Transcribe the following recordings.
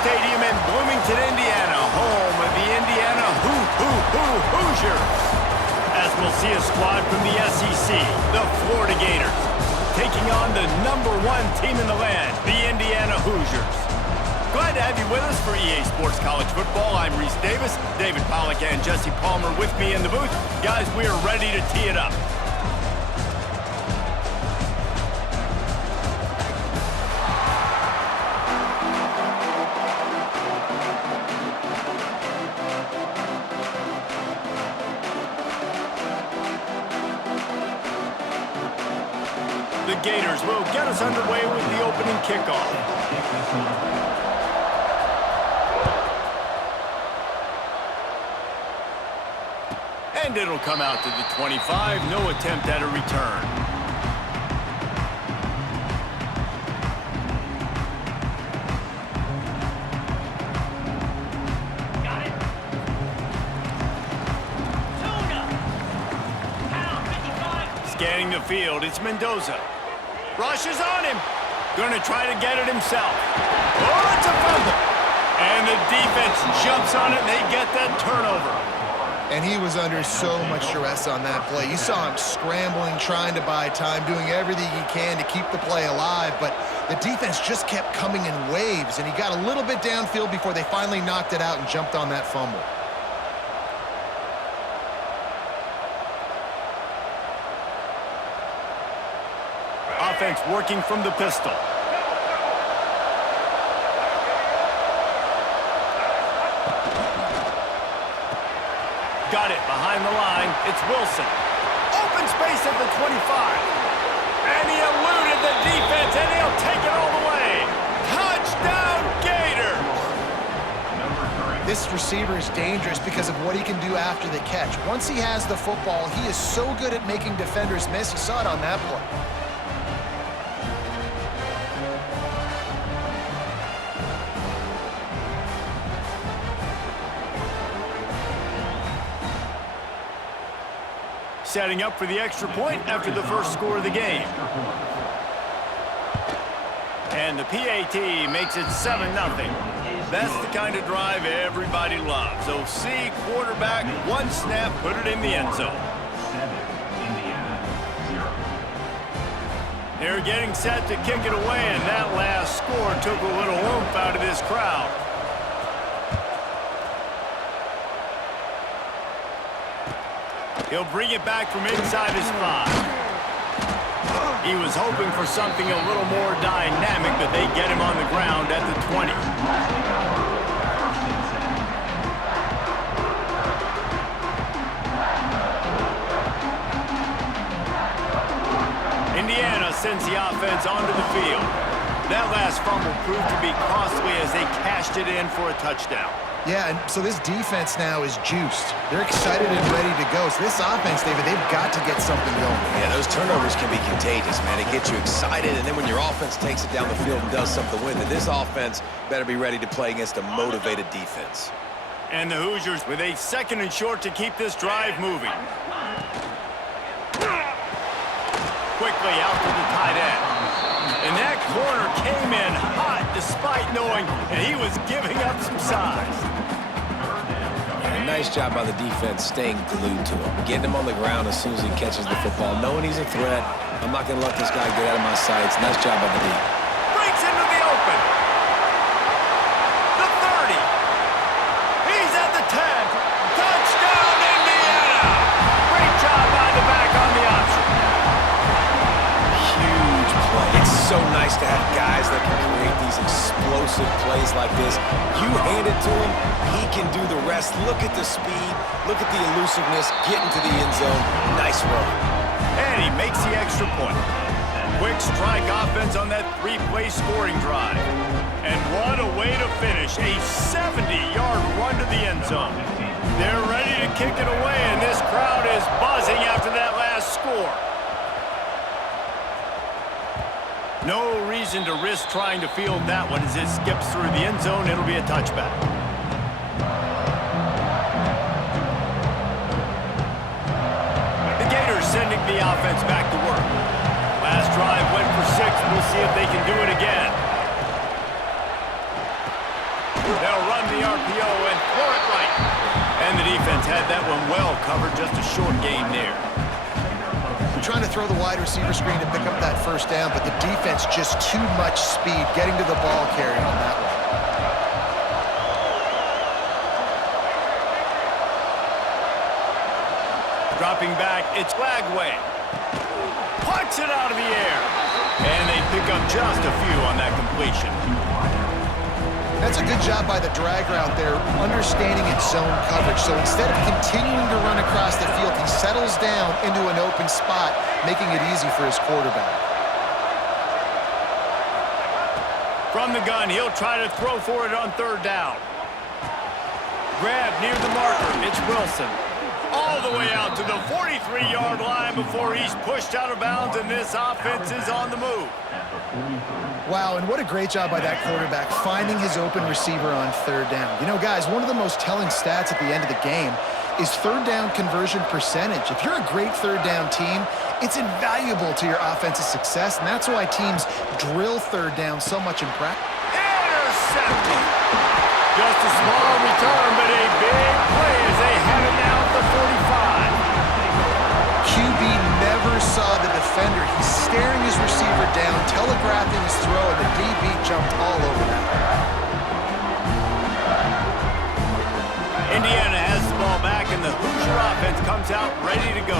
Stadium in Bloomington, Indiana, home of the Indiana Hoosiers. As we'll see a squad from the SEC, the Florida Gators, taking on the #1 team in the land, the Indiana Hoosiers. Glad to have you with us for EA Sports College Football. I'm Reese Davis, David Pollack and Jesse Palmer with me in the booth. Guys, we are ready to tee it up. The Gators will get us underway with the opening kickoff. And it'll come out to the 25. No attempt at a return. Got it. Scanning the field, it's Mendoza. Rushes on him. Going to try to get it himself. Oh, it's a fumble. And the defense jumps on it, and they get that turnover. And he was under so much stress on that play. You saw him scrambling, trying to buy time, doing everything he can to keep the play alive, but the defense just kept coming in waves, and he got a little bit downfield before they finally knocked it out and jumped on that fumble. Offense working from the pistol. Got it behind the line. It's Wilson. Open space at the 25. And he eluded the defense, and he'll take it all the way. Touchdown, Gators! This receiver is dangerous because of what he can do after the catch. Once he has the football, he is so good at making defenders miss. You saw it on that play. Setting up for the extra point after the first score of the game. And the PAT makes it 7-0. That's the kind of drive everybody loves. OC, quarterback, one snap, put it in the end zone. They're getting set to kick it away, and that last score took a little oomph out of this crowd. He'll bring it back from inside his 5. He was hoping for something a little more dynamic, but they get him on the ground at the 20. Indiana sends the offense onto the field. That last fumble proved to be costly as they cashed it in for a touchdown. Yeah, and so this defense now is juiced. They're excited and ready to go. So this offense, David, they've got to get something going. Yeah, those turnovers can be contagious, man. It gets you excited, and then when your offense takes it down the field and does something with it, this offense better be ready to play against a motivated defense. And the Hoosiers with a 2nd and short to keep this drive moving. Quickly out to the tight end. And that corner came in hot despite knowing that he was giving up some size. Yeah, nice job by the defense staying glued to him. Getting him on the ground as soon as he catches the football. Knowing he's a threat, I'm not going to let this guy get out of my sights. Nice job by the D. Breaks into the open. The 30. He's at the 10. Touchdown, Indiana! Great job by the back on the option. Huge play. It's so nice to have guys that can create these explosive plays like this. You hand it to him, he can do the rest. Look at the speed, look at the elusiveness, get into the end zone. Nice run. And he makes the extra point. Quick strike offense on that 3-play scoring drive. And what a way to finish. A 70-yard run to the end zone. They're ready to kick it away, and this crowd is buzzing after that last score. No reason to risk trying to field that one as it skips through the end zone. It'll be a touchback. The Gators sending the offense back to work. Last drive went for 6. We'll see if they can do it again. had that one well covered, just a short gain there. They're trying to throw the wide receiver screen to pick up that first down, but the defense just too much speed getting to the ball carrier on that one. Dropping back, it's Lagway. Puts it out of the air. And they pick up just a few on that completion. That's a good job by the drag route there, understanding its zone coverage. So instead of continuing to run across the field, he settles down into an open spot, making it easy for his quarterback. From the gun, he'll try to throw for it on third down. Grab near the marker, it's Wilson. All the way out to the 43-yard line before he's pushed out of bounds, and this offense is on the move. Wow, and what a great job by that quarterback finding his open receiver on third down. You know, guys, one of the most telling stats at the end of the game is third down conversion percentage. If you're a great third down team, it's invaluable to your offensive success, and that's why teams drill third down so much in practice. Intercepted. Just a small return, but a big play as they have it now at the 45. QB never saw the defender. He's staring his receiver down, telegraphing his throw, and the DB jumped all over that. Indiana has the ball back, and the Hoosier offense comes out ready to go.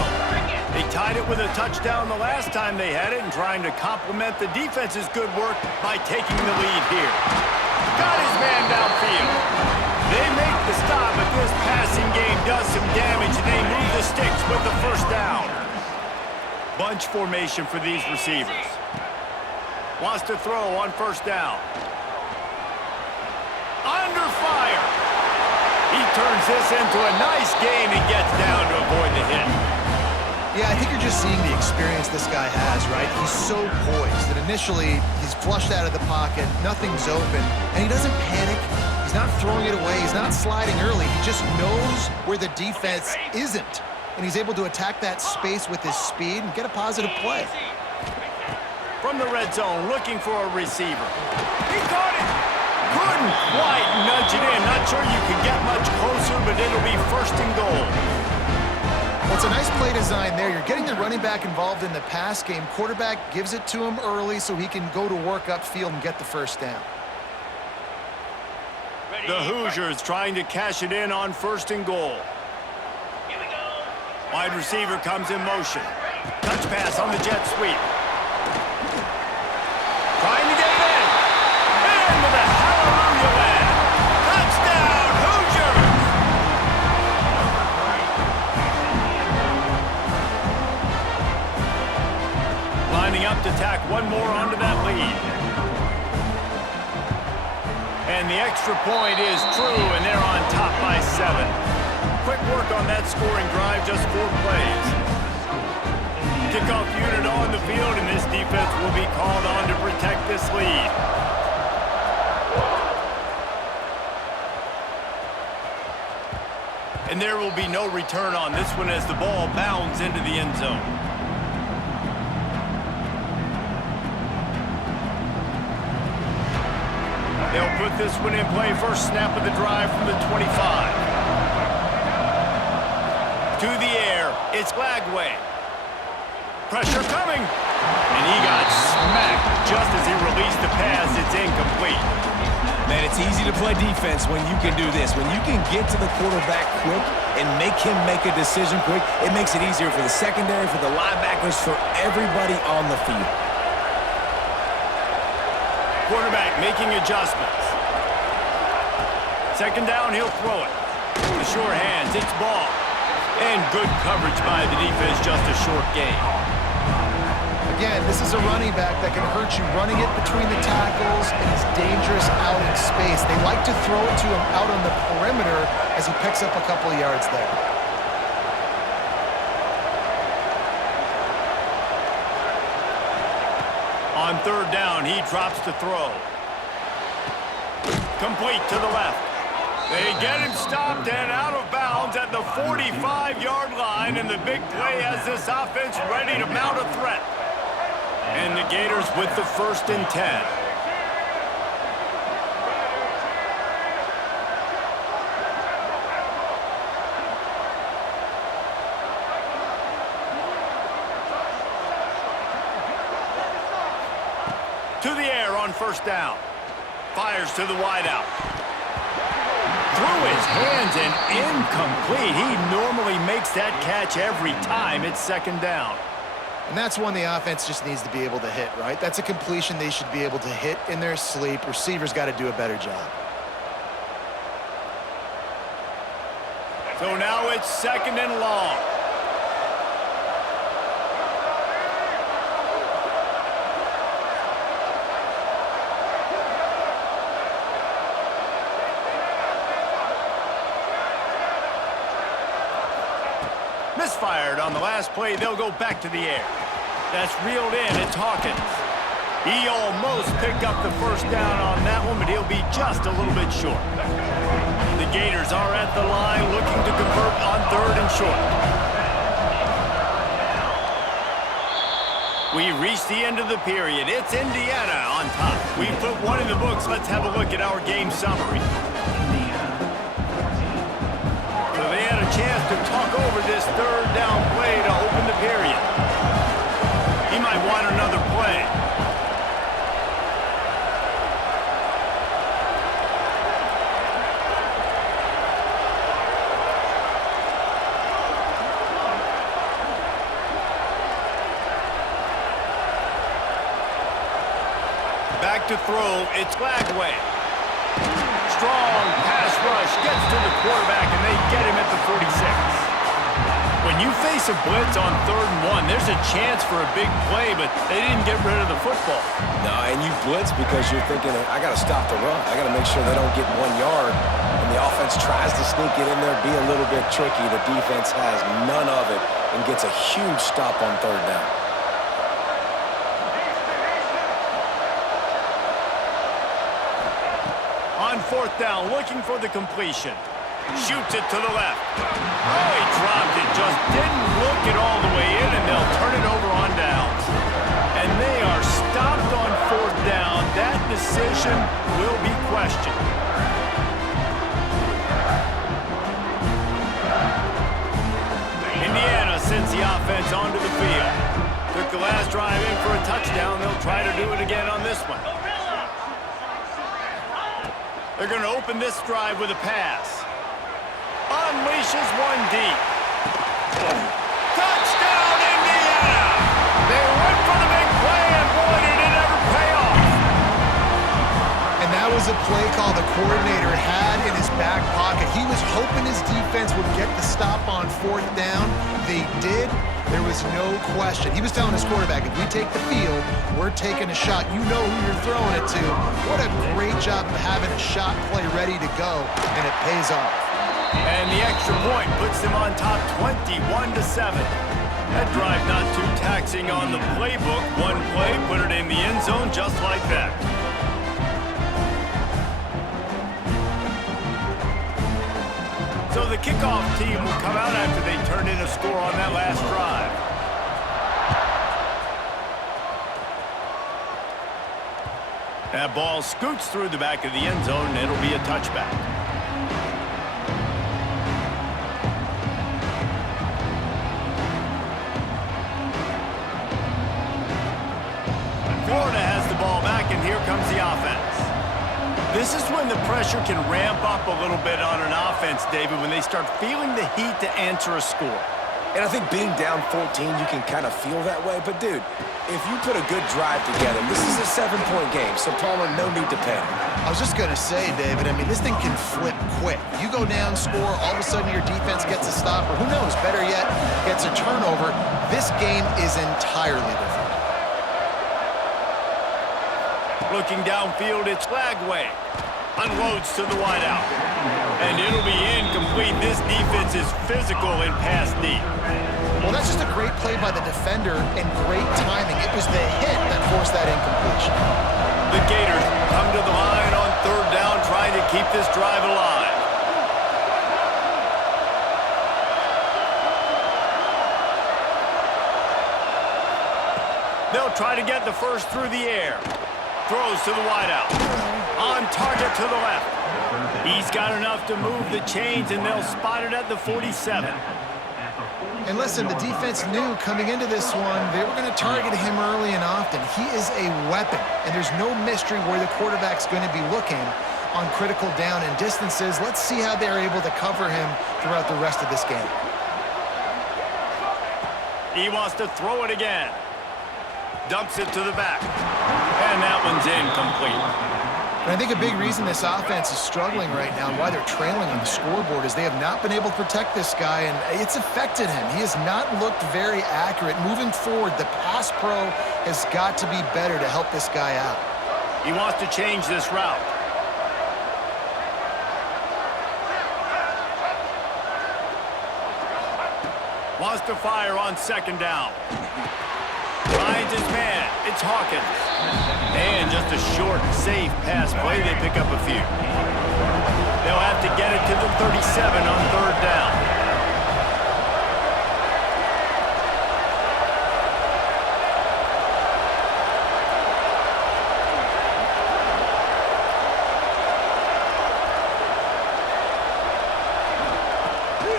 They tied it with a touchdown the last time they had it and trying to complement the defense's good work by taking the lead here. Got his man downfield. They make the stop, but this passing game does some damage, and they move the sticks with the first down. Bunch formation for these receivers. Wants to throw on first down. Under fire. He turns this into a nice gain and gets down to avoid the hit. Yeah, I think you're just seeing the experience this guy has, right? He's so poised that initially he's flushed out of the pocket, nothing's open, and he doesn't panic. He's not throwing it away. He's not sliding early. He just knows where the defense isn't, and he's able to attack that space with his speed and get a positive play. From the red zone, looking for a receiver. He caught it! Couldn't quite nudge it in. Not sure you could get much closer, but it'll be first and goal. Well, it's a nice play design there. You're getting the running back involved in the pass game. Quarterback gives it to him early so he can go to work upfield and get the first down. The Hoosiers trying to cash it in on first and goal. Wide receiver comes in motion. Touch pass on the jet sweep. Trying to get it in. And with a hallelujah land. Touchdown, Hoosiers! Lining up to tack one more onto that lead. And the extra point is true, and they're on top by 7. Quick work on that scoring drive, just 4 plays. Kickoff unit on the field, and this defense will be called on to protect this lead. And there will be no return on this one as the ball bounds into the end zone. They'll put this one in play. First snap of the drive from the 25. To the air, it's Lagway. Pressure coming. And he got smacked just as he released the pass. It's incomplete. Man, it's easy to play defense when you can do this. When you can get to the quarterback quick and make him make a decision quick, it makes it easier for the secondary, for the linebackers, for everybody on the field. Quarterback making adjustments. Second down, he'll throw it. The sure hands, it's ball. And good coverage by the defense, just a short gain. Again, this is a running back that can hurt you running it between the tackles, and he's dangerous out in space. They like to throw it to him out on the perimeter as he picks up a couple of yards there. On third down, he drops to throw. Complete to the left. They get him stopped and out of bounds at the 45-yard line, and the big play has this offense ready to mount a threat. And the Gators with the 1st and 10. To the air on first down. Fires to the wideout. Through his hands and incomplete. He normally makes that catch every time. It's second down. And that's one the offense just needs to be able to hit, right? That's a completion they should be able to hit in their sleep. Receivers got to do a better job. So now it's second and long. Misfired on the last play. They'll go back to the air. That's reeled in. It's Hawkins. He almost picked up the first down on that one, but he'll be just a little bit short. The Gators are at the line looking to convert on third and short. We reached the end of the period. It's Indiana on top. We put one in the books. Let's have a look at our game summary. So they had a chance to talk over this third down play to open the period. He might want another play. Back to throw, it's Lagway. Strong pass rush, gets to the quarterback, and they get him at the 46. When you face a blitz on 3rd and 1, there's a chance for a big play, but they didn't get rid of the football. No, and you blitz because you're thinking, I got to stop the run. I got to make sure they don't get 1 yard. And the offense tries to sneak it in there, be a little bit tricky. The defense has none of it and gets a huge stop on 3rd down. On 4th down, looking for the completion. Shoots it to the left. Oh, he dropped it. Just didn't look it all the way in, and they'll turn it over on downs. And they are stopped on 4th down. That decision will be questioned. Indiana sends the offense onto the field. Took the last drive in for a touchdown. They'll try to do it again on this one. They're going to open this drive with a pass. Unleashes one deep. Touchdown, Indiana! They went for the big play, and boy, did it ever pay off. And that was a play call the coordinator had in his back pocket. He was hoping his defense would get the stop on 4th down. They did. There was no question. He was telling his quarterback, if we take the field, we're taking a shot. You know who you're throwing it to. What a great job of having a shot play ready to go, and it pays off. And the extra point puts them on top 21-7. That drive not too taxing on the playbook. One play, put it in the end zone just like that. So the kickoff team will come out after they turn in a score on that last drive. That ball scoots through the back of the end zone, and it'll be a touchback. Florida has the ball back, and here comes the offense. This is when the pressure can ramp up a little bit on an offense, David, when they start feeling the heat to answer a score. And I think being down 14, you can kind of feel that way. But, dude, if you put a good drive together, this is a 7-point game, so Palmer, no need to panic. I was just going to say, David, I mean, this thing can flip quick. You go down, score, all of a sudden your defense gets a stop, or who knows, better yet, gets a turnover. This game is entirely different. Looking downfield, it's Lagway. Unloads to the wideout. And it'll be incomplete. This defense is physical and pass deep. Well, that's just a great play by the defender and great timing. It was the hit that forced that incompletion. The Gators come to the line on 3rd down, trying to keep this drive alive. They'll try to get the first through the air. Throws to the wideout. On target to the left. He's got enough to move the chains, and they'll spot it at the 47. And listen, the defense knew coming into this one, they were going to target him early and often. He is a weapon, and there's no mystery where the quarterback's going to be looking on critical down and distances. Let's see how they're able to cover him throughout the rest of this game. He wants to throw it again. Dumps it to the back. And that one's incomplete. And I think a big reason this offense is struggling right now and why they're trailing on the scoreboard is they have not been able to protect this guy, and it's affected him. He has not looked very accurate. Moving forward, the pass pro has got to be better to help this guy out. He wants to change this route. Wants to fire on second down. Finds his man. It's Hawkins. And just a short, safe pass play. They pick up a few. They'll have to get it to the 37 on third down.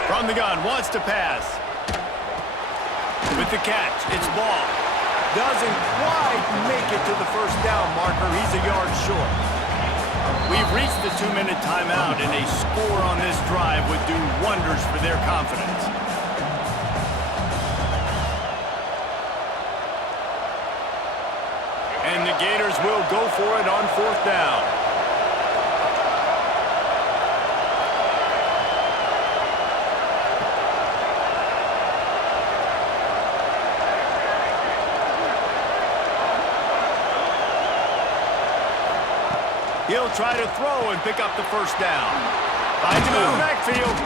From the gun, wants to pass. With the catch, it's Ball. Doesn't quite make it to the first down marker. He's a yard short. We've reached the 2-minute timeout, and a score on this drive would do wonders for their confidence. And the Gators will go for it on fourth down. He'll try to throw and pick up the first down. Finds him in the backfield.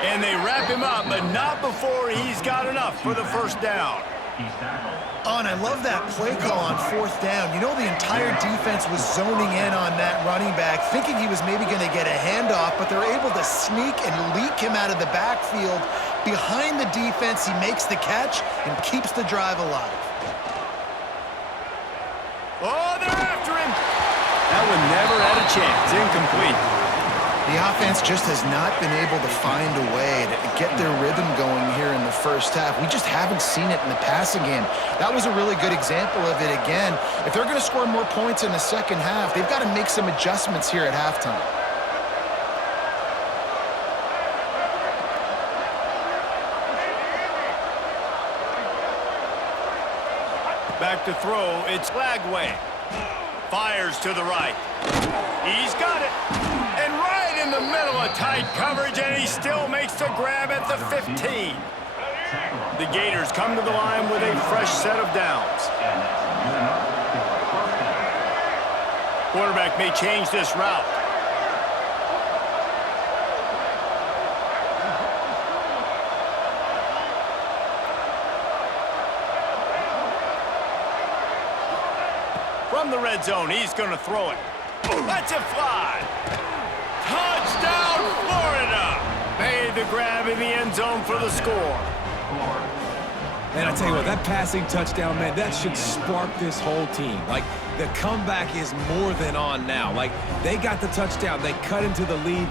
And they wrap him up, but not before he's got enough for the first down. Oh, and I love that play call on fourth down. You know, the entire defense was zoning in on that running back, thinking he was maybe going to get a handoff, but they're able to sneak and leak him out of the backfield. Behind the defense, he makes the catch and keeps the drive alive. Oh, they're after him. That one never had a chance. Incomplete. The offense just has not been able to find a way to get their rhythm going here in the first half. We just haven't seen it in the passing game. That was a really good example of it again. If they're going to score more points in the second half, they've got to make some adjustments here at halftime. Back to throw. It's Lagway. Fires to the right. He's got it. And right in the middle of tight coverage, and he still makes the grab at the 15. The Gators come to the line with a fresh set of downs. Quarterback may change this route. From the red zone, he's going to throw it. Let's it fly. Touchdown, Florida. Made the grab in the end zone for the score. And I tell you what, that passing touchdown, man, that should spark this whole team. Like, the comeback is more than on now. Like, they got the touchdown. They cut into the lead.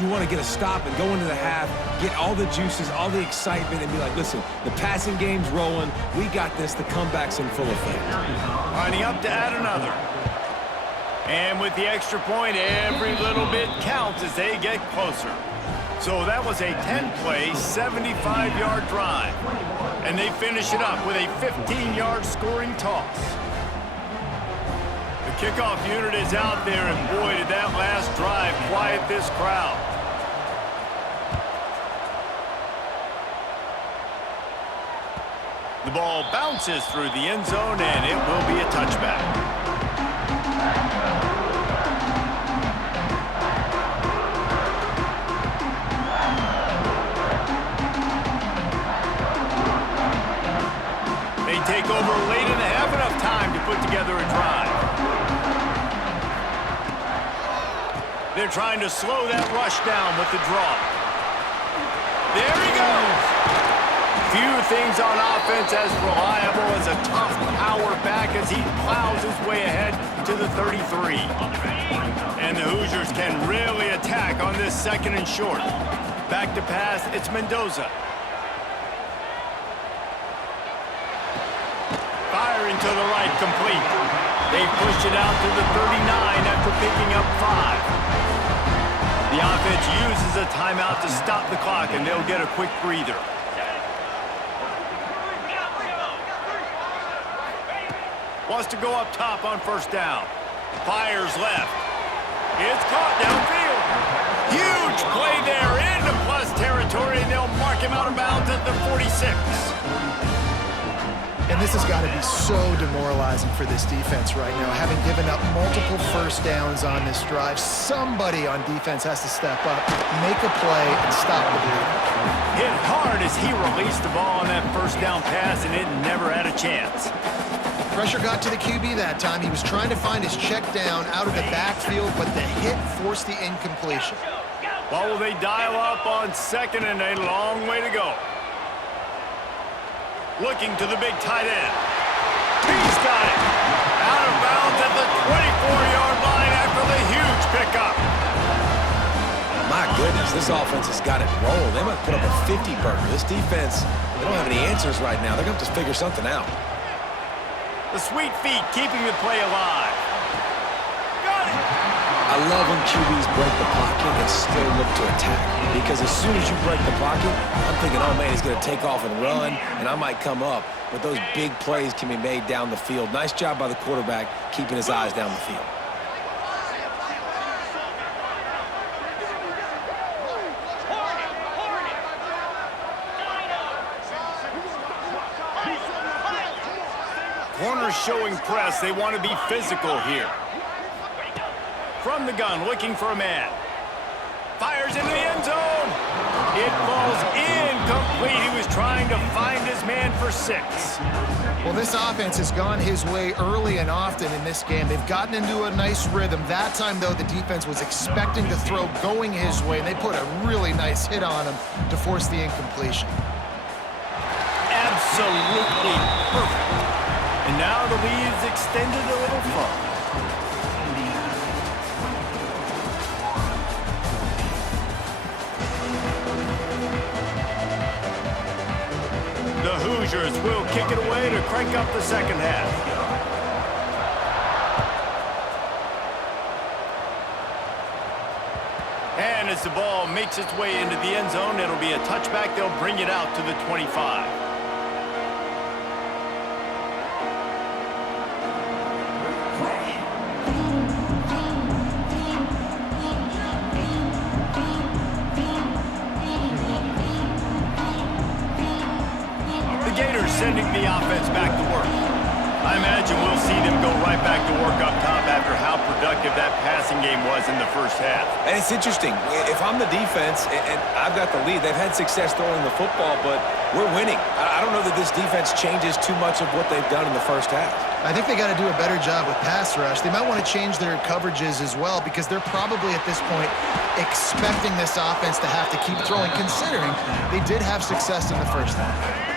You want to get a stop and go into the half, get all the juices, all the excitement, and be like, listen, the passing game's rolling. We got this. The comeback's in full effect. Lining up to add another. And with the extra point, every little bit counts as they get closer. So that was a 10-play, 75-yard drive. And they finish it up with a 15-yard scoring toss. The kickoff unit is out there, and boy, did that last drive quiet this crowd. The ball bounces through the end zone, and it will be a touchback. They take over late in the half, enough time to put together a drive. They're trying to slow that rush down with the draw. There he goes. Few things on offense as reliable as a tough power back as he plows his way ahead to the 33. And the Hoosiers can really attack on this second and short. Back to pass, it's Mendoza. to the right, complete. They pushed it out to the 39 after picking up 5. The offense uses a timeout to stop the clock, and they'll get a quick breather. Wants to go up top on first down. Fires left. It's caught downfield. Huge play there into plus territory, and they'll mark him out of bounds at the 46. And this has got to be so demoralizing for this defense right now. Having given up multiple first downs on this drive, somebody on defense has to step up, make a play, and stop the bleeding. Hit hard as he released the ball on that first down pass, and it never had a chance. Pressure got to the QB that time. He was trying to find his check down out of the backfield, but the hit forced the incompletion. Well, will they dial up on second and a long way to go? Looking to the big tight end. He's got it. Out of bounds at the 24-yard line after the huge pickup. My goodness, this offense has got it rolled. They might put up a 50-burger. This defense, they don't have any answers right now. They're going to have to figure something out. The sweet feet keeping the play alive. Got it. I love when QBs break the pocket and still look to attack. Because as soon as you break the pocket, I'm thinking, oh man, he's going to take off and run, and I might come up. But those big plays can be made down the field. Nice job by the quarterback keeping his eyes down the field. Corners showing press. They want to be physical here. From the gun, looking for a man. Fires into the end zone. It falls incomplete. He was trying to find his man for 6. Well, this offense has gone his way early and often in this game. They've gotten into a nice rhythm. That time, though, the defense was expecting to throw going his way, and they put a really nice hit on him to force the incompletion. Absolutely perfect. And now the lead is extended a little further. The Hoosiers will kick it away to crank up the second half. And as the ball makes its way into the end zone, it'll be a touchback. They'll bring it out to the 25. Sending the offense back to work. I imagine we'll see them go right back to work up top after how productive that passing game was in the first half. And it's interesting. If I'm the defense and I've got the lead, they've had success throwing the football, but we're winning. I don't know that this defense changes too much of what they've done in the first half. I think they got to do a better job with pass rush. They might want to change their coverages as well, because they're probably at this point expecting this offense to have to keep throwing, considering they did have success in the first half.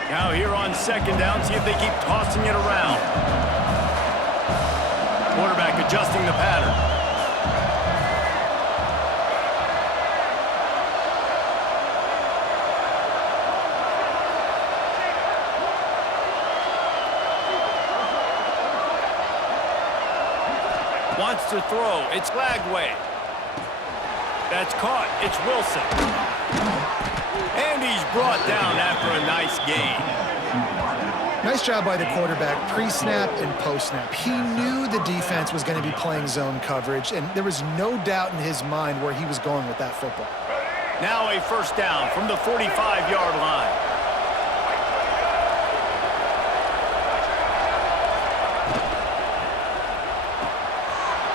Now here on second down, see if they keep tossing it around. Quarterback adjusting the pattern. Wants to throw. It's Lagway. That's caught. It's Wilson. And he's brought down after a nice gain. Nice job by the quarterback, pre-snap and post-snap. He knew the defense was going to be playing zone coverage, and there was no doubt in his mind where he was going with that football. Now a first down from the 45-yard line.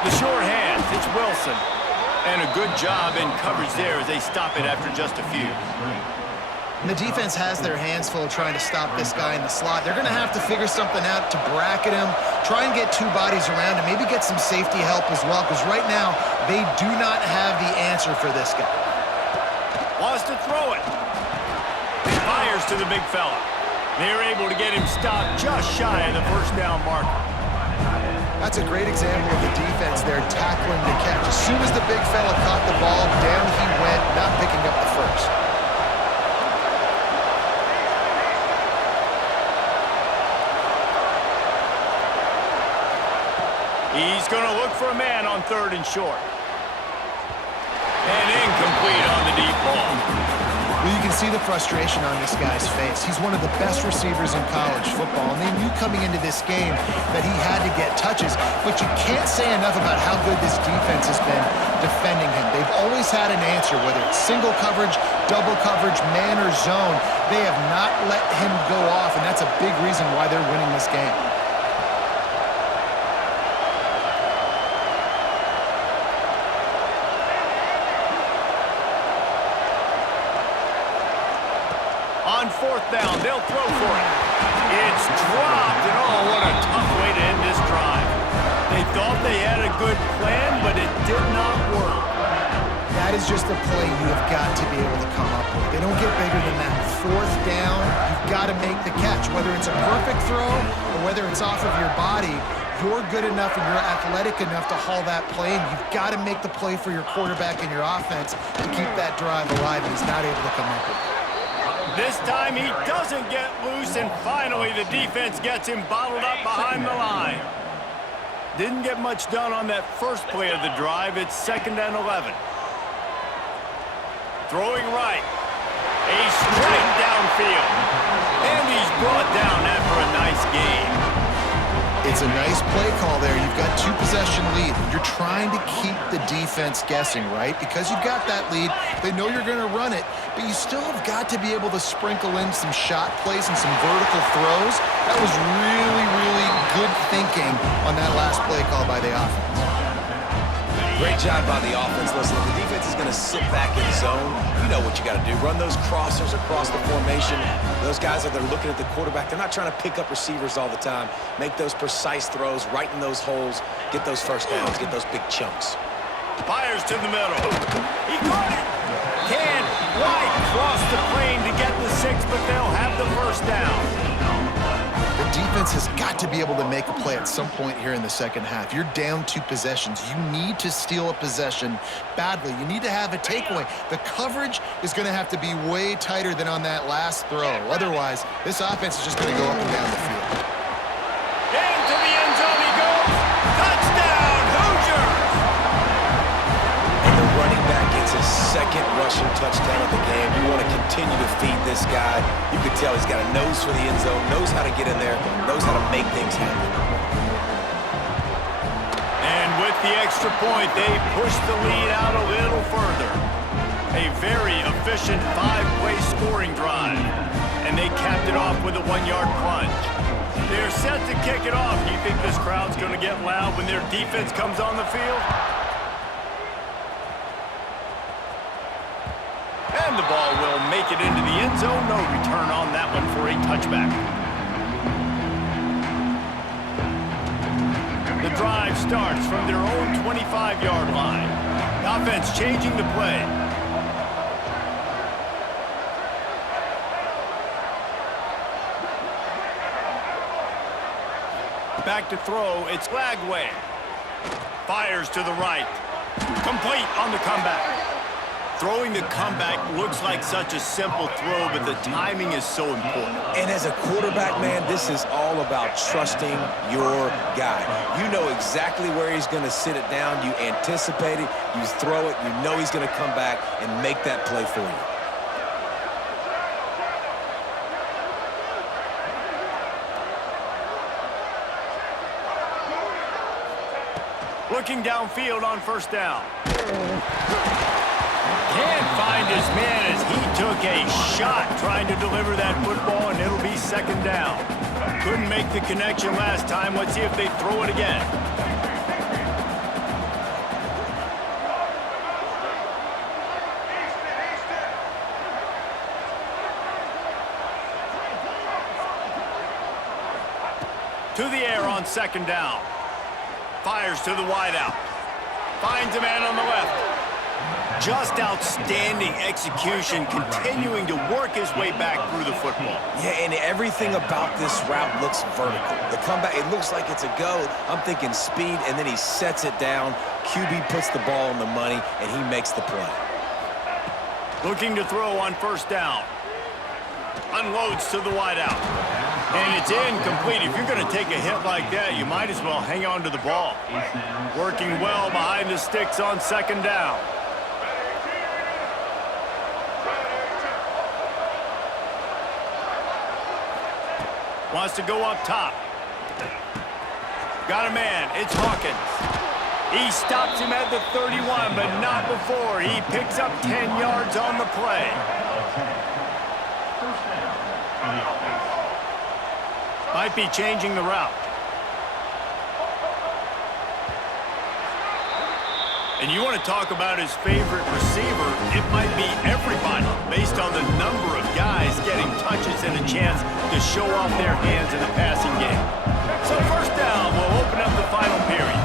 The short hands, it's Wilson. And a good job in coverage there as they stop it after just a few. And the defense has their hands full trying to stop this guy in the slot. They're going to have to figure something out to bracket him, try and get 2 bodies around him, maybe get some safety help as well, because right now they do not have the answer for this guy. Wants to throw it. Fires to the big fella. They're able to get him stopped just shy of the first down marker. That's a great example of the defense there tackling the catch. As soon as the big fella caught the ball, down he went, not picking up the first. He's going to look for a man on 3rd and short. And incomplete on the deep ball. Well, you can see the frustration on this guy's face. He's one of the best receivers in college football, and they knew coming into this game that he had to get touches, but you can't say enough about how good this defense has been defending him. They've always had an answer, whether it's single coverage, double coverage, man or zone. They have not let him go off, and that's a big reason why they're winning this game. On 4th down, they'll throw for it. It's dropped, and oh, what a tough way to end this drive. They thought they had a good plan, but it did not work. That is just a play you have got to be able to come up with. They don't get bigger than that. 4th down, you've got to make the catch. Whether it's a perfect throw or whether it's off of your body, you're good enough and you're athletic enough to haul that play, and you've got to make the play for your quarterback and your offense to keep that drive alive, and he's not able to come up with it. This time he doesn't get loose, and finally the defense gets him bottled up behind the line. Didn't get much done on that first play of the drive. It's 2nd and 11. Throwing right. A straight downfield. And he's brought down after a nice game. It's a nice play call there. You've got 2-possession lead. You're trying to keep the defense guessing, right? Because you've got that lead, they know you're going to run it, but you still have got to be able to sprinkle in some shot plays and some vertical throws. That was really, really good thinking on that last play call by the offense. Great job by the offense. Listen, if the defense is going to sit back in zone, you know what you got to do. Run those crossers across the formation. Those guys that are looking at the quarterback, they're not trying to pick up receivers all the time. Make those precise throws, right in those holes, get those first downs, get those big chunks. Fires to the middle. He caught it. Can't quite cross the plane to get the 6, but they'll have the first down. The defense has got to be able to make a play at some point here in the second half. You're down 2 possessions. You need to steal a possession badly. You need to have a takeaway. The coverage is going to have to be way tighter than on that last throw. Otherwise, this offense is just going to go up and down the field. Into the end zone he goes. Touchdown, Hoosiers! And the running back gets his 2nd rushing touchdown of the game. You want to continue to feed this guy. You can tell he's got a nose for the end zone, knows how to get in there, knows how to make things happen. And with the extra point, they push the lead out a little further. A very efficient 5-play scoring drive. And they capped it off with a 1-yard plunge. They're set to kick it off. Do you think this crowd's going to get loud when their defense comes on the field? And the ball will make it into the end zone. No return on that one for a touchback. The drive starts from their own 25-yard line. The offense changing the play. Back to throw. It's Lagway. Fires to the right. Complete on the comeback. Throwing the comeback looks like such a simple throw, but the timing is so important. And as a quarterback, man, this is all about trusting your guy. You know exactly where he's going to sit it down. You anticipate it. You throw it. You know he's going to come back and make that play for you. Looking downfield on 1st down. Can't find his man as he took a shot trying to deliver that football, and it'll be 2nd down. Couldn't make the connection last time. Let's see if they throw it again. To the air on 2nd down. Fires to the wideout. Finds a man on the left. Just outstanding execution, continuing to work his way back through the football. Yeah, and everything about this route looks vertical. The comeback, it looks like it's a go. I'm thinking speed, and then he sets it down. QB puts the ball on the money, and he makes the play. Looking to throw on 1st down. Unloads to the wideout. And it's incomplete. If you're going to take a hit like that, you might as well hang on to the ball. Working well behind the sticks on second down. Wants to go up top. Got a man. It's Hawkins. He stops him at the 31, but not before. He picks up 10 yards on the play. Might be changing the route. And you want to talk about his favorite receiver, it might be everybody, based on the number of guys getting touches and a chance to show off their hands in the passing game. So first down will open up the final period.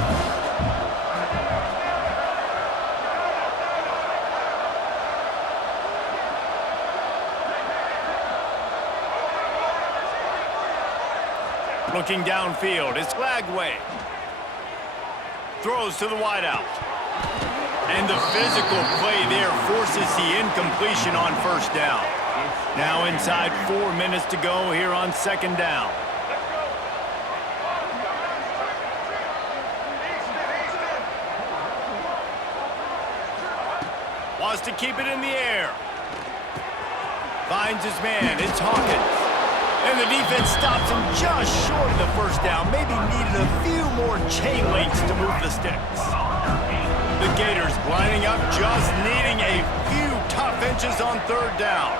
Looking downfield, it's Lagway. Throws to the wideout. And the physical play there forces the incompletion on first down. Now inside 4 minutes to go here on second down. Wants to keep it in the air. Finds his man, it's Hawkins. And the defense stops him just short of the first down. Maybe needed a few more chain links to move the sticks. The Gators lining up, just needing a few tough inches on third down.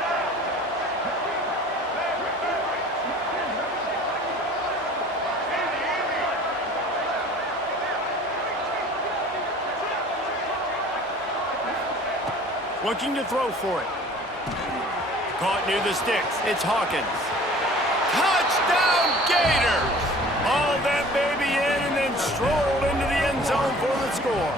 Looking to throw for it. Caught near the sticks. It's Hawkins. Touchdown, Gators! Hauled that baby in and then strolled into the end zone for the score.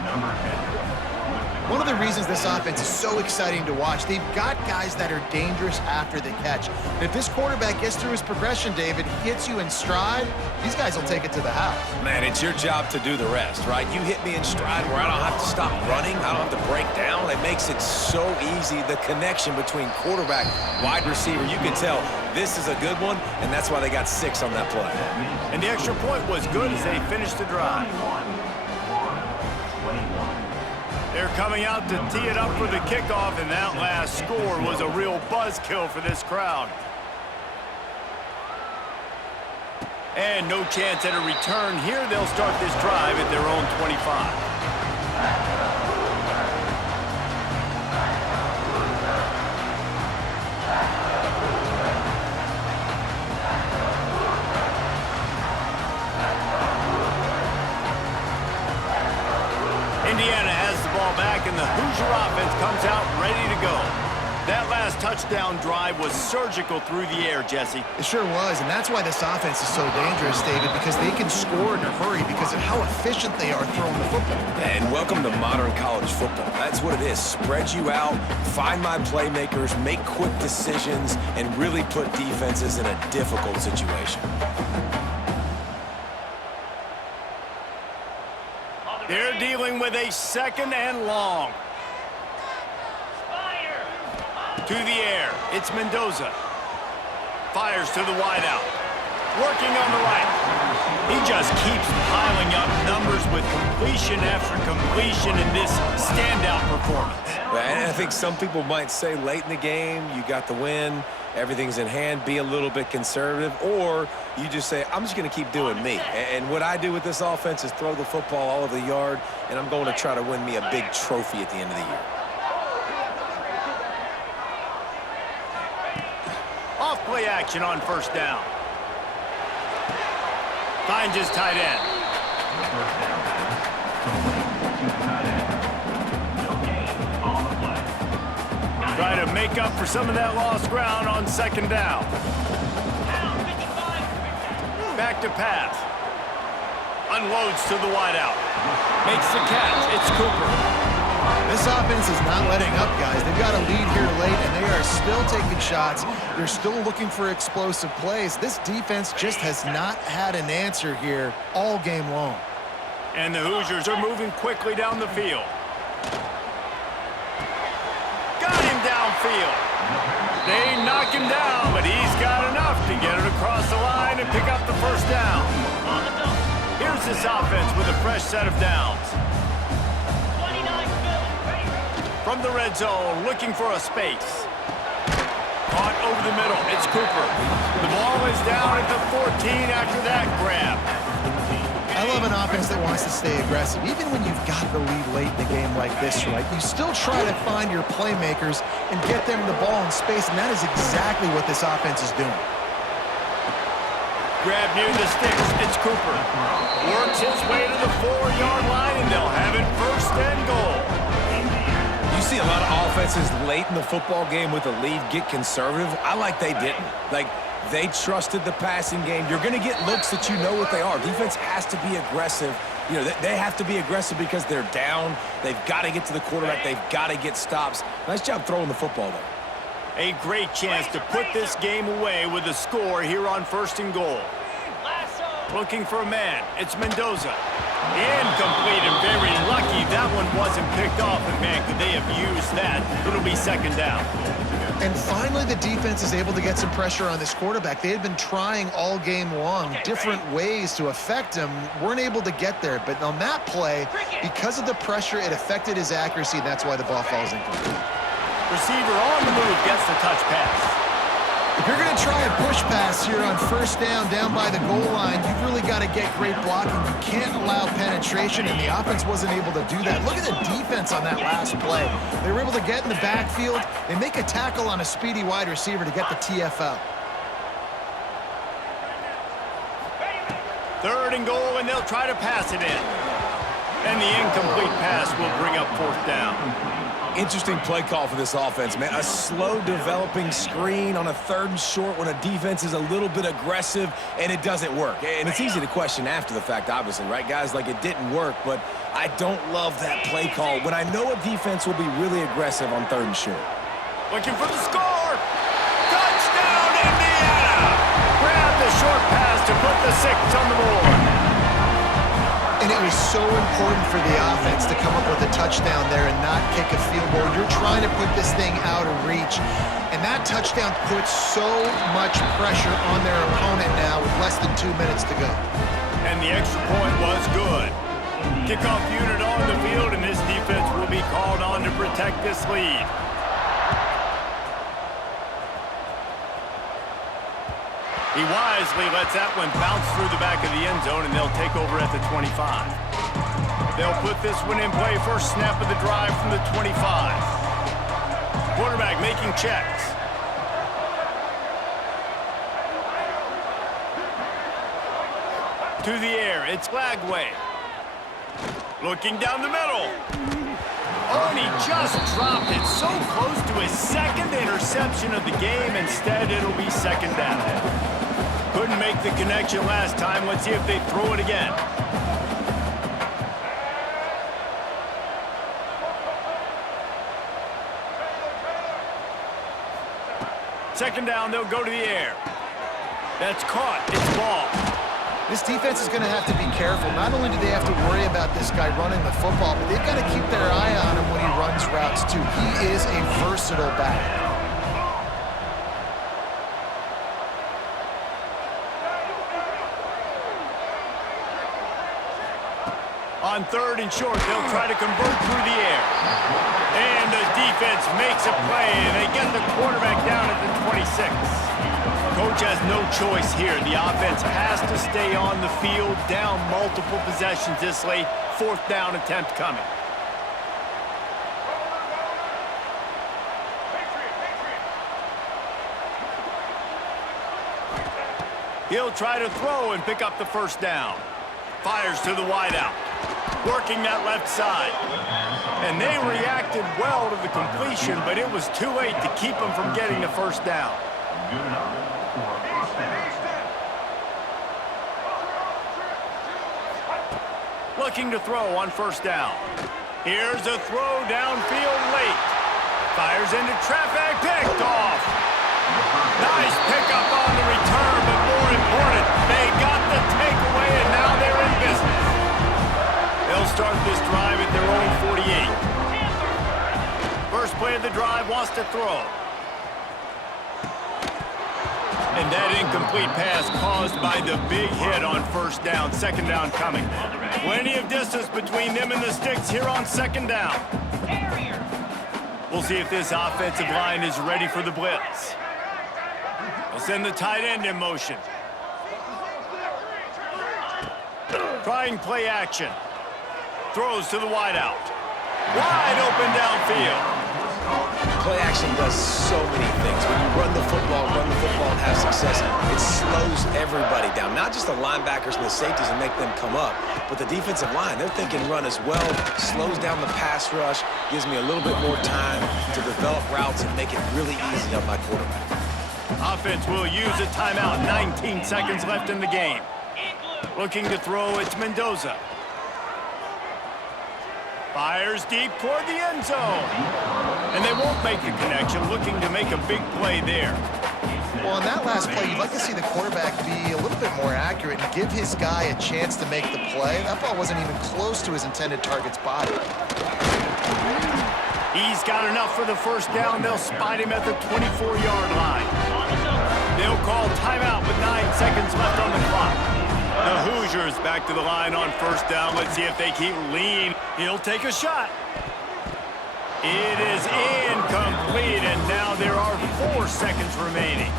One of the reasons this offense is so exciting to watch, they've got guys that are dangerous after the catch. And if this quarterback gets through his progression, David, hits you in stride, these guys will take it to the house. Man, it's your job to do the rest, right? You hit me in stride where I don't have to stop running. I don't have to break down. It makes it so easy. The connection between quarterback, wide receiver, you can tell this is a good one, and that's why they got 6 on that play. And the extra point was good as they finished the drive. They're coming out to tee it up for the kickoff, and that last score was a real buzzkill for this crowd. And no chance at a return here. They'll start this drive at their own 25. Indiana has the ball back, and the Hoosier offense comes out ready to go. That last touchdown drive was surgical through the air, Jesse. It sure was, and that's why this offense is so dangerous, David, because they can score in a hurry because of how efficient they are throwing the football. And welcome to modern college football. That's what it is. Spread you out, find my playmakers, make quick decisions, and really put defenses in a difficult situation. They're dealing with a second and long. To the air, it's Mendoza. Fires to the wideout. Working on the right. He just keeps piling up numbers with completion after completion in this standout performance. And I think some people might say late in the game, you got the win, everything's in hand, be a little bit conservative, or you just say, I'm just going to keep doing me. And what I do with this offense is throw the football all over the yard, and I'm going to try to win me a big trophy at the end of the year. Off play action on first down. Finds his tight end. Try to make up for some of that lost ground on second down. Back to pass. Unloads to the wideout. Makes the catch. It's Cooper. This offense is not letting up, guys. They've got a lead here late, and they are still taking shots. They're still looking for explosive plays. This defense just has not had an answer here all game long. And the Hoosiers are moving quickly down the field. Got him downfield. They knock him down, but he's got enough to get it across the line pick up the first down. Here's this offense with a fresh set of downs. From the red zone, looking for a space. Caught over the middle. It's Cooper. The ball is down at the 14 after that grab. I love an offense that wants to stay aggressive. Even when you've got the lead late in the game like this, right? You still try to find your playmakers and get them the ball in space, and that is exactly what this offense is doing. Grab near the sticks. It's Cooper. Works his way to the 4-yard line, and they'll have it first and goal. You see a lot of offenses late in the football game with a lead get conservative. I like they didn't. Like, they trusted the passing game. You're going to get looks that you know what they are. Defense has to be aggressive. You know, they have to be aggressive because they're down. They've got to get to the quarterback. They've got to get stops. Nice job throwing the football there. A great chance to put this game away with a score here on first and goal. Looking for a man. It's Mendoza. Incomplete, and very lucky that one wasn't picked off. And, man, could they have used that? It'll be second down. And finally, the defense is able to get some pressure on this quarterback. They had been trying all game long different ways to affect him. Weren't able to get there. But on that play, because of the pressure, it affected his accuracy, and that's why the ball falls incomplete. Receiver on the move gets the touch pass. If you're going to try a push pass here on first down by the goal line, you've really got to get great blocking. You can't allow penetration, and the offense wasn't able to do that. Look at the defense on that last play. They were able to get in the backfield. They make a tackle on a speedy wide receiver to get the TFL. Third and goal, and they'll try to pass it in. And the incomplete pass will bring up fourth down. Interesting play call for this offense, man. A slow developing screen on a third and short when a defense is a little bit aggressive and it doesn't work. And it's easy to question after the fact, obviously, right, guys? Like, it didn't work, but I don't love that play call when I know a defense will be really aggressive on third and short. Looking for the score. Touchdown, Indiana! Grab the short pass to put the 6 on the board. And it was so important for the offense to come up with a touchdown there and not kick a field goal. You're trying to put this thing out of reach. And that touchdown puts so much pressure on their opponent now with less than 2 minutes to go. And the extra point was good. Kickoff unit on the field, and this defense will be called on to protect this lead. He wisely lets that one bounce through the back of the end zone, and they'll take over at the 25. They'll put this one in play. First snap of the drive from the 25. Quarterback making checks. To the air, it's Lagway. Looking down the middle. Oh, and he just dropped it so close to his second interception of the game. Instead, it'll be second down. Couldn't make the connection last time. Let's see if they throw it again. Second down, they'll go to the air. That's caught. It's ball. This defense is going to have to be careful. Not only do they have to worry about this guy running the football, but they've got to keep their eye on him when he runs routes, too. He is a versatile back. On third and short, they'll try to convert through the air. And the defense makes a play, and they get the quarterback down at the 26. Coach has no choice here. The offense has to stay on the field, down multiple possessions this late. Fourth down attempt coming. He'll try to throw and pick up the first down. Fires to the wideout. Working that left side. And they reacted well to the completion, but it was too late to keep them from getting the first down. Looking to throw on first down. Here's a throw downfield late. Fires into traffic, picked off. Nice pickup on the return, but more important, they got the takeaway, and now they're in business. They'll start this drive at their own 48. First play of the drive, wants to throw. And That incomplete pass caused by the big hit on first down. Second down coming. Plenty of distance between them and the sticks here on second down. We'll see if this offensive line is ready for the blitz. They'll send the tight end in motion. Trying play action. Throws to the wideout. Wide open downfield. Play action does so many things. When you run the football and have success, it slows everybody down. Not just the linebackers and the safeties and make them come up, but the defensive line. They're thinking run as well, slows down the pass rush, gives me a little bit more time to develop routes and make it really easy on my quarterback. Offense will use a timeout. 19 seconds left in the game. Looking to throw, it's Mendoza. Fires deep toward the end zone. And they won't make the connection, looking to make a big play there. Well, on that last play, you'd like to see the quarterback be a little bit more accurate and give his guy a chance to make the play. That ball wasn't even close to his intended target's body. He's got enough for the first down. They'll spot him at the 24-yard line. They'll call timeout with 9 seconds left on the clock. The Hoosiers back to the line on first down. Let's see if they keep lean. He'll take a shot. It is incomplete, and now there are 4 seconds remaining.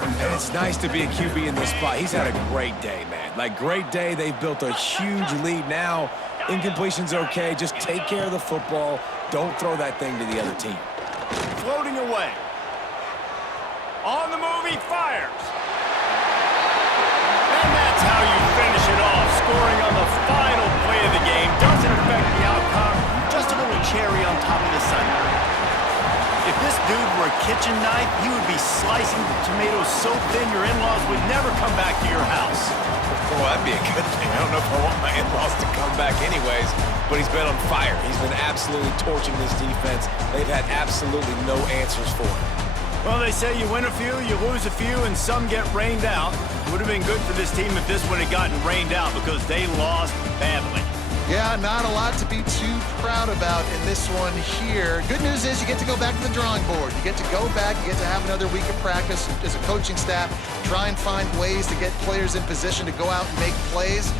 And it's nice to be a QB in this spot. He's had a great day, man. Like, great day. They've built a huge lead now. Incompletion's okay. Just take care of the football. Don't throw that thing to the other team. Floating away. On the move, he fires. And that's how you finish it off. Scoring on the final play of the game doesn't affect the outcome. Just a little cherry on top of the sundae. If this dude were a kitchen knife, you would be slicing the tomatoes so thin your in-laws would never come back to your house. Well, that'd be a good thing. I don't know if I want my in-laws to come back anyways, but he's been on fire. He's been absolutely torching this defense. They've had absolutely no answers for him. Well, they say you win a few, you lose a few, and some get rained out. It would have been good for this team if this one had gotten rained out because they lost badly. Yeah, not a lot to be too proud about in this one here. Good news is you get to go back to the drawing board. You get to go back, you get to have another week of practice as a coaching staff, try and find ways to get players in position to go out and make plays.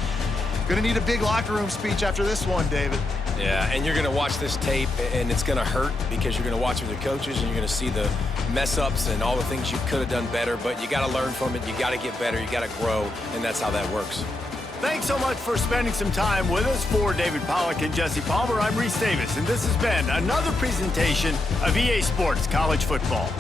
Gonna need a big locker room speech after this one, David. Yeah, and you're going to watch this tape, and it's going to hurt because you're going to watch with your coaches, and you're going to see the mess-ups and all the things you could have done better, but you got to learn from it. You got to get better. You got to grow, and that's how that works. Thanks so much for spending some time with us. For David Pollack and Jesse Palmer, I'm Reese Davis, and this has been another presentation of EA Sports College Football.